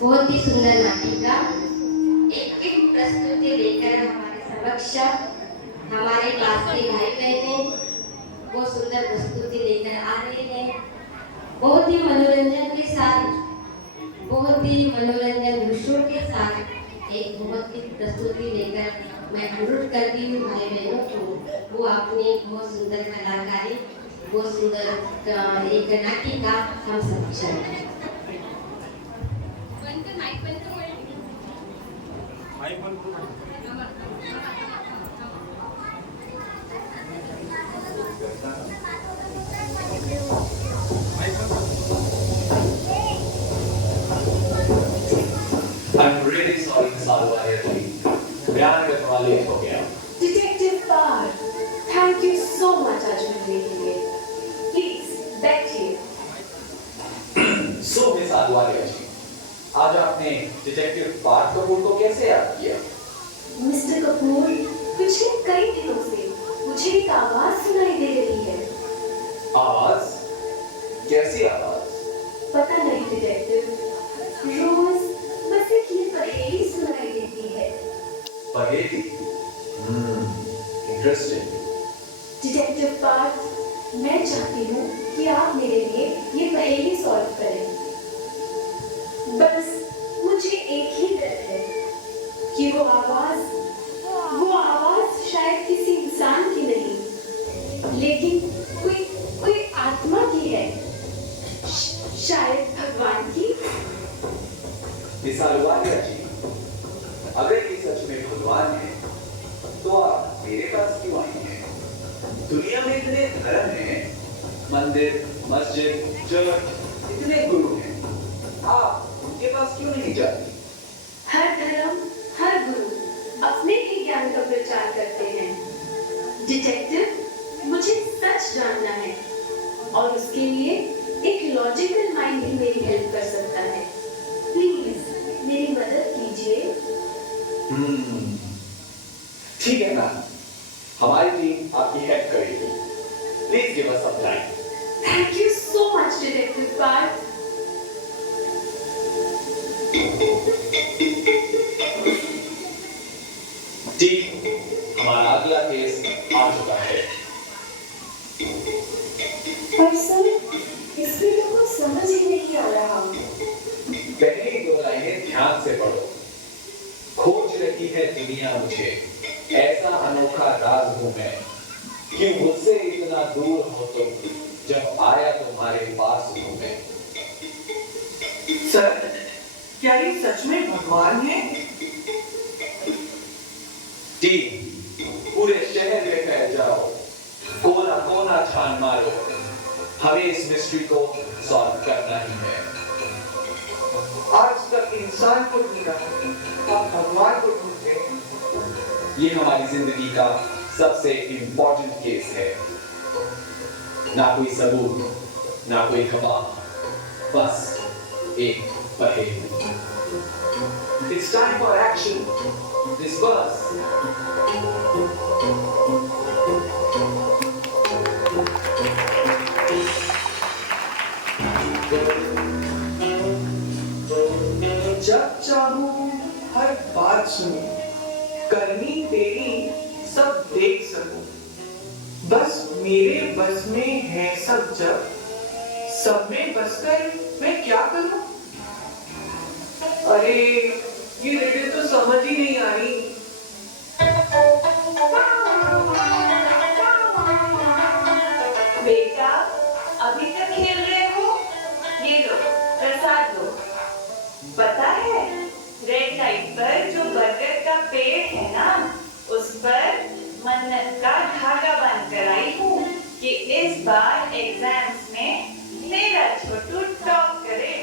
बहुत ही सुंदर नाटिका एक प्रस्तुति लेकर हमारे समक्ष हमारे क्लास के भाई बहने बहुत सुंदर प्रस्तुति लेकर आ रहे हैं। बहुत ही मनोरंजन के साथ, बहुत ही मनोरंजन दृश्यों के साथ एक बहुत ही प्रस्तुति लेकर मैं अनुरोध करती हूँ भाई बहनों को वो अपनी बहुत सुंदर कलाकारी, बहुत सुंदर एक नाटिका हम समक्ष हैं। I'm really sorry, Miss Alwari. बयान करने वाले हो गया। Detective Parr, thank you so much आज मिलने के लिए। Please बैठिए। So Miss Alwari जी, आज आपने डिटेक्टिव पार्थ कपूर को कैसे याद किया? मिस्टर कपूर, पिछले कई दिनों से मुझे एक आवाज सुनाई दे रही है। आवाज? कैसी आवाज? पता नहीं डिटेक्टिव, रोज बस एक ये पहेली सुनाई देती है। पहेली? इंटरेस्टिंग। डिटेक्टिव पार्थ, मैं चाहती हूँ कि आप मेरे लिए ये पहेली सॉल्व करें। बस मुझे एक ही डर है कि वो आवाज शायद किसी इंसान की नहीं, लेकिन कोई आत्मा की है, शायद भगवान की। मिस आलवालिया जी, अगर ये सच में भगवान है, तो आप मेरे पास क्यों आई हैं? दुनिया में इतने धर्म हैं, मंदिर, मस्जिद, चर्च, इतने गुरु हैं, आप उनके पास क्यों नहीं जाती? हर धर्म, हर गुरु अपने ही ज्ञान का प्रचार करते हैं। डिटेक्टिव, मुझे सच जानना है और उसके लिए एक लॉजिकल माइंड ही मेरी हेल्प कर सकता है। प्लीज मेरी मदद कीजिए। ठीक है ना, हमारी टीम आपकी हेल्प करेगी। Please give us some time. Thank you so much detective Parth. Team, हमारा अगला केस आ चुका है। पर सर, इसमें तो कुछ समझ ही नहीं आ रहा। पहली दो लाइनें ध्यान से पढ़ो। खोज रही है दुनिया मुझे, ऐसा अनोखा राज हूं मैं, कि मुझसे इतना दूर हो तुम, जब आया तुम्हारे पास हूं मैं। सर, क्या ये सच में भगवान है? टीम, पूरे शहर में फैल जाओ, कोना कोना छान मारो, हमें इस मिस्ट्री को सॉल्व करना ही है। आज तक इंसान को ढूंढा, अब भगवान को ढूंढते हैं। ये हमारी जिंदगी का सबसे इंपॉर्टेंट केस है। ना कोई सबूत, ना कोई गवाह, बस एक पहेली। It's time for action. Disperse. जब चाहूं हर बात सुनूं, करनी तेरी सब देख सकूं, बस मेरे बस में है सब, जब सब में बसकर मैं क्या करूं? अरे ये रिडल तो समझ ही नहीं आ रही। बेटा, अभी तक खेल रहे हो? ये लो, प्रसाद लो। पता है, रेड लाइट पर जो बरगद का पेड़ है ना, उस पर मन्नत का धागा बांध कर आई हूँ कि इस बार एग्जाम्स में मेरा छोटू टॉप करे।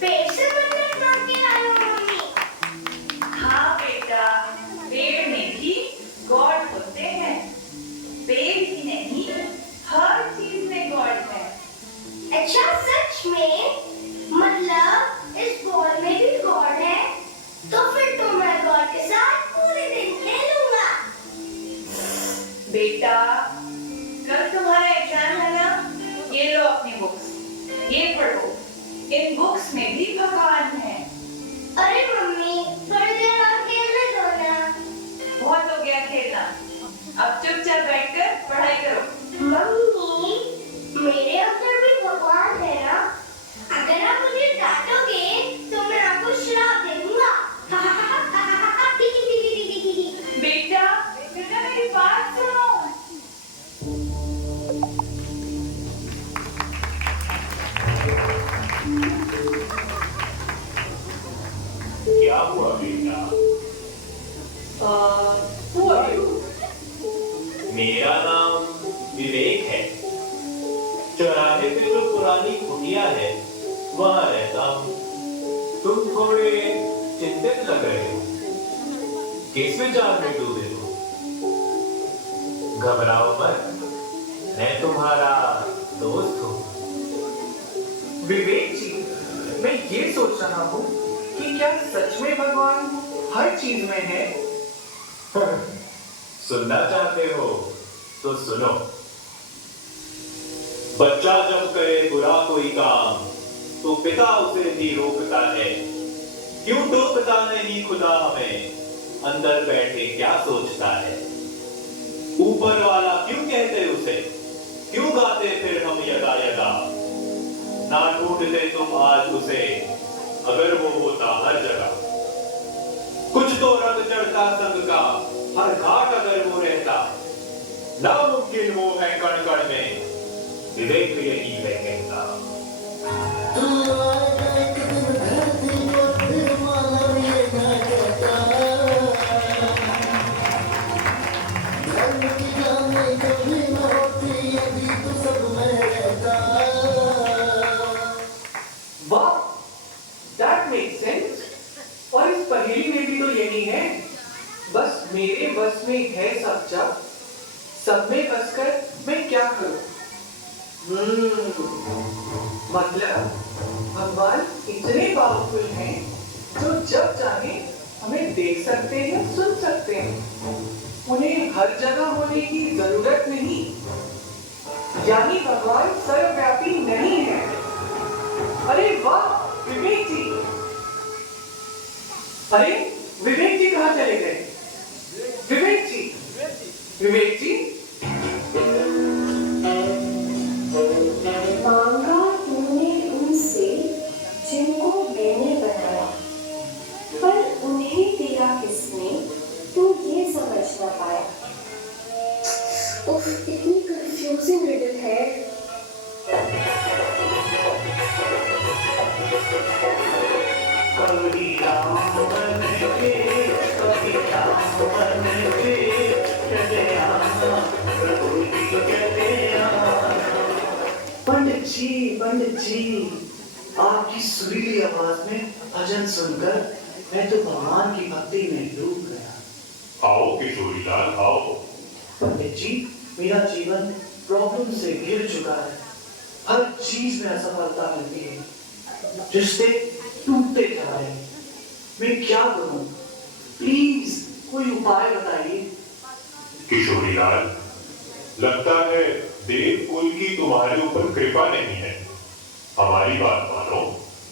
पेड़ से मन्नत मांग के आई हो मम्मी? हाँ बेटा, पेड़ में भी गॉड होते हैं। पेड़ ही नहीं, हर चीज में गॉड है। अच्छा सच में? मतलब इस बॉल में भी गॉड है? तो फिर तो मैं गॉड के साथ पूरे दिन खेलूंगा। बेटा, कल तुम्हारा एग्जाम है ना? ये लो अपनी बुक्स, ये पढ़ो। हुआ बेटा? Who are you? मेरा नाम विवेक है। चौराहे पे जो पुरानी कुटिया है वहां रहता हूँ। तुम थोड़े चिंतित लग रहे हो, किस विचार में डूबे हो? घबराओ मत, मैं तुम्हारा दोस्त हूँ। विवेक जी, मैं ये सोच रहा हूँ कि क्या सच में भगवान हर चीज में है? सुनना चाहते हो तो सुनो। बच्चा जब करे बुरा कोई काम तो पिता उसे भी रोकता है। क्यों टोकता नहीं खुदा हमें, अंदर बैठे क्या सोचता है? ऊपर वाला क्यों कहते उसे, क्यों गाते फिर हम यदा यदा? ना ढूंढते तुम आज उसे, अगर वो होता हर जगह। कुछ तो रंग चढ़ता संग का, हर घाट अगर वो रहता। नामुमकिन वो है कण कण में, विवेक यही है कहता। वाह, that makes sense। और इस पहेली में भी तो यही है, बस मेरे बस में है सब जब, सब में बस कर मैं क्या करूं? मतलब भगवान इतने पावरफुल हैं जो जब चाहे हमें देख सकते हैं, सुन सकते हैं। उन्हें हर जगह होने की जरूरत नहीं, यानी भगवान सर्वव्यापी नहीं है। अरे वाह विवेक जी! अरे विवेक जी कहाँ चले गए? विवेक जी, विवेक जी! मांगा तूने उनसे जिनको मैंने बनाया, पर उन्हें दिया किसने, तू ये समझ ना पाया। उफ, इतनी कंफ्यूजिंग रिडल है। पंडित जी, आपकी सुरीली आवाज में भजन सुनकर मैं तो भगवान की भक्ति में डूब गया। आओ किशोरीलाल आओ। पंडित जी, मेरा जीवन प्रॉब्लम से घिर चुका है। हर चीज में असफलता मिलती है, रिश्ते टूटते जा रहे हैं। मैं क्या करूं? प्लीज कोई उपाय बताइए। किशोरीलाल, लगता है देव कुल की तुम्हारे ऊपर कृपा नहीं है। हमारी बात मानो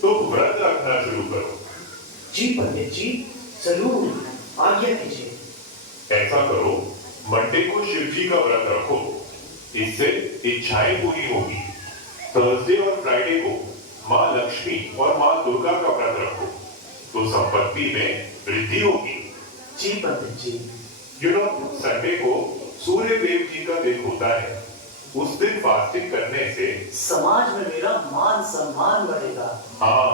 तो व्रत रखना शुरू करो। जी पंडित जी, जरूर, आज्ञा कीजिए। ऐसा करो, मंडे को शिव जी का व्रत रखो, इससे इच्छाएं पूरी होगी। थर्सडे और फ्राइडे को माँ लक्ष्मी और माँ दुर्गा का व्रत रखो, तो संपत्ति में वृद्धि होगी। जी पंडित जी। संडे को सूर्य देव जी का दिन होता है, उस दिन फास्टिंग करने से समाज में मेरा मान सम्मान बढ़ेगा। हाँ,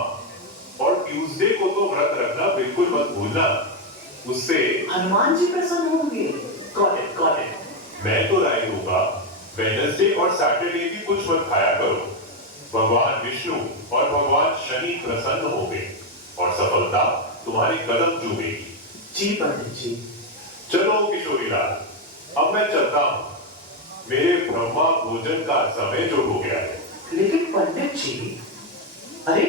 और ट्यूसडे को तो व्रत रखना बिल्कुल मत भूलना, उससे हनुमान जी प्रसन्न होंगे। Got it, got it। मैं तो राय दूंगा वेडनेसडे और सैटरडे भी कुछ मत खाया करो। भगवान विष्णु और भगवान शनि प्रसन्न होंगे और सफलता तुम्हारे कदम चूमेगी। जी पंडित जी। चलो किशोरीलाल, अब मैं चलता हूँ, मेरे ब्रह्मा भोजन का समय जो हो गया है। लेकिन पंडित जी, अरे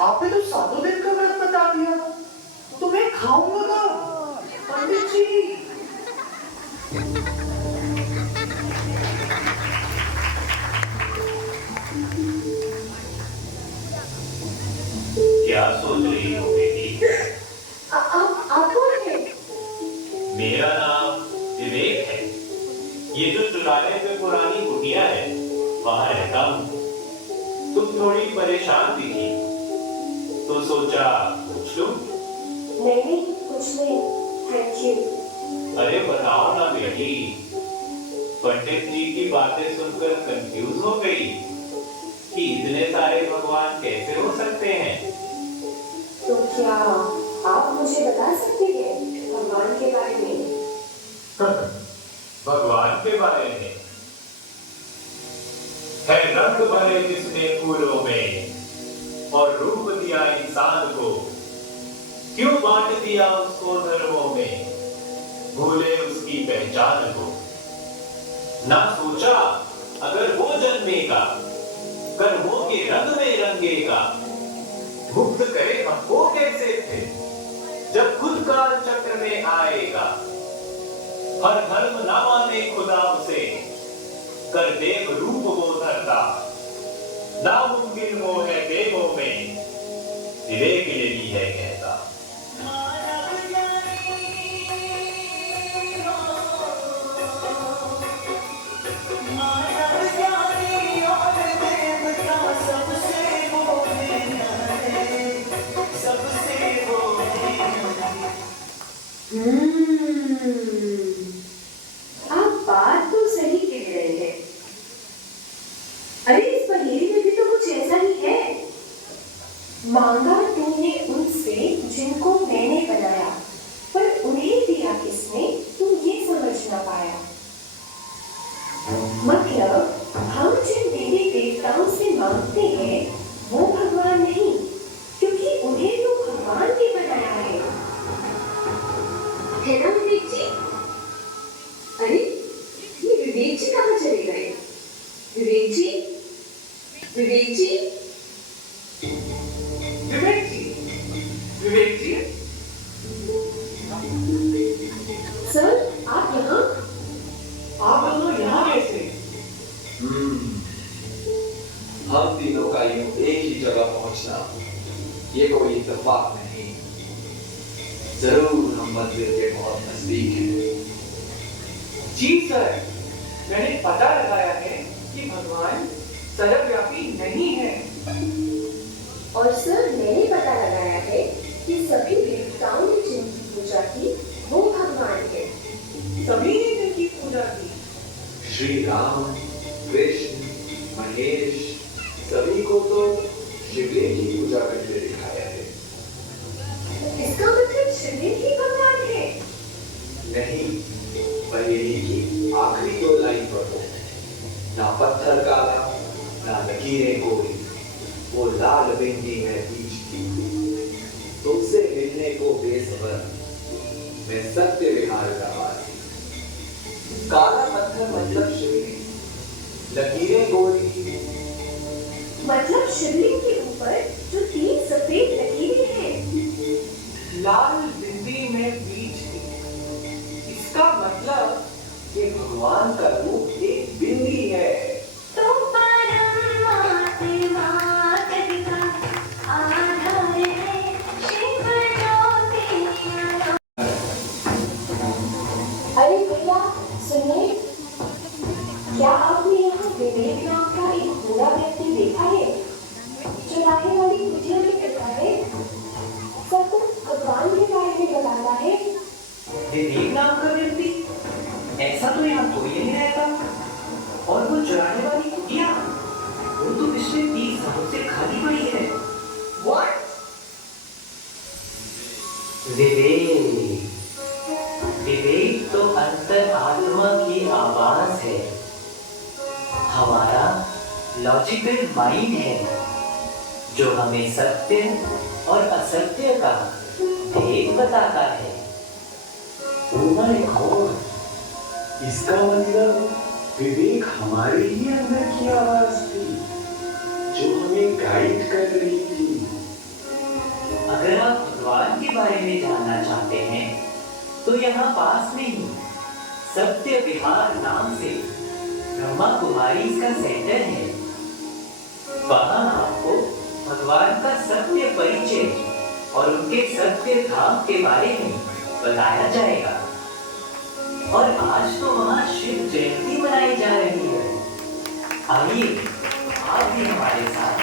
आपने तो 7 दिन का व्रत बता दिया, तो मैं खाऊंगा ना पंडित जी। क्या सोच रही हो बेटी? आप कौन हैं? मेरा नाम विवेक है। ये जो चुराहे पे पुरानी कुटिया है वहां रहता हूँ। तुम थोड़ी परेशान दिखी तो सोचा पूछ लूं। नहीं, कुछ नहीं, थैंक यू। अरे बताओ ना बेटी, पंडित जी की बातें सुनकर कंफ्यूज हो गई कि इतने सारे भगवान कैसे हो सकते हैं? तो क्या आप मुझे बता सकते हैं भगवान के बारे में? भगवान के बारे में है रंग भरे जिसने फूलों में और रूप दिया इंसान को, क्यों बांट दिया उसको धर्मों में, भूले उसकी पहचान को। ना सोचा अगर वो जन्मेगा, कर्मों के रंग में रंगेगा, मुक्त करे हमको कैसे थे जब खुद काल चक्र में आएगा। हर धर्म ना माने खुदा उसे, कर देव रूप वो धरता, नामुमकिन वो है देवों में, विवेक यही है कहता। आप बात तो सही कह रहे हैं। अरे इस पहेली में भी तो कुछ ऐसा ही है। मांगा तूने उनसे जिनको मैंने बनाया, पर उन्हें दिया किसने तू ये समझ ना पाया। मतलब हम जिन देवी देवताओं से मांगते हैं वो भगवान नहीं, क्योंकि उन्हें तो भगवान ने बनाया है ना विवेक जी? अरे ये विवेक जी कहाँ चले गए? विवेक जी, विवेक जी, विवेक जी, विवेक जी, सर आप यहाँ? आप दोनों यहाँ कैसे? हम तीनों का यूं एक ही जगह पहुंचना ये कोई इत्तेफाक नहीं, जरूर हम मंजिल के बहुत नजदीक हैं। जी सर, मैंने पता लगाया है कि भगवान सर्वव्यापी नहीं है। और सर मैंने पता लगाया है कि सभी देवताओं ने जिनकी पूजा की वो भगवान है। सभी ने जिनकी पूजा की, श्री राम, कृष्ण, महेश, सभी को तो शिवलिंग की पूजा करते दिखाया है। इसका मतलब शिवलिंग ही भगवान है? नहीं, पहेली की आखिरी दो लाइन पढ़ो। ना पत्थर काला, ना लकीरें गोरी, वो लाल बिंदी है बीच की, तुमसे मिलने को बेसब्र, मैं सत्य विहार का वासी। काला पत्थर मतलब शिवलिंग, लकीरें गोरी मतलब शिवलिंग के ऊपर जो 3 सफेद लकीरें हैं। लाल बिंदी में बीज थी। इसका मतलब ये भगवान का रूप एक बिंदी है। तो परमात्मा का आधार है शिव ज्योति। अरे भैया सुनिए, क्या आपने यहाँ विवेक नाम का एक बूढ़ा व्यक्ति देखा है जो राहे वाली कुटिया में बैठा है? सब कुछ भगवान के बारे में बताता है। विवेक नाम का व्यक्ति? ऐसा तो यहाँ कोई नहीं रहता। और वो चुराने वाली कुटिया, वो तो पिछले 30 सालों से खाली पड़ी है। What? विवेक, विवेक तो अंतर आत्मा की आवाज है, हमारा लॉजिकल माइंड है जो हमें सत्य और असत्य का भेद बताता है। Oh my God! इसका मतलब विवेक हमारे ही अंदर की आवाज थी जो हमें गाइड कर रही थी। अगर आप भगवान के बारे में जानना चाहते हैं तो यहाँ पास में ही सत्य विहार नाम से ब्रह्मा कुमारी का सेंटर है। वहाँ आपको भगवान का सत्य परिचय और उनके सत्य धाम के बारे में बताया जाएगा। और आज तो वहाँ शिव जयंती मनाई जा रही है। आइए आप भी हमारे साथ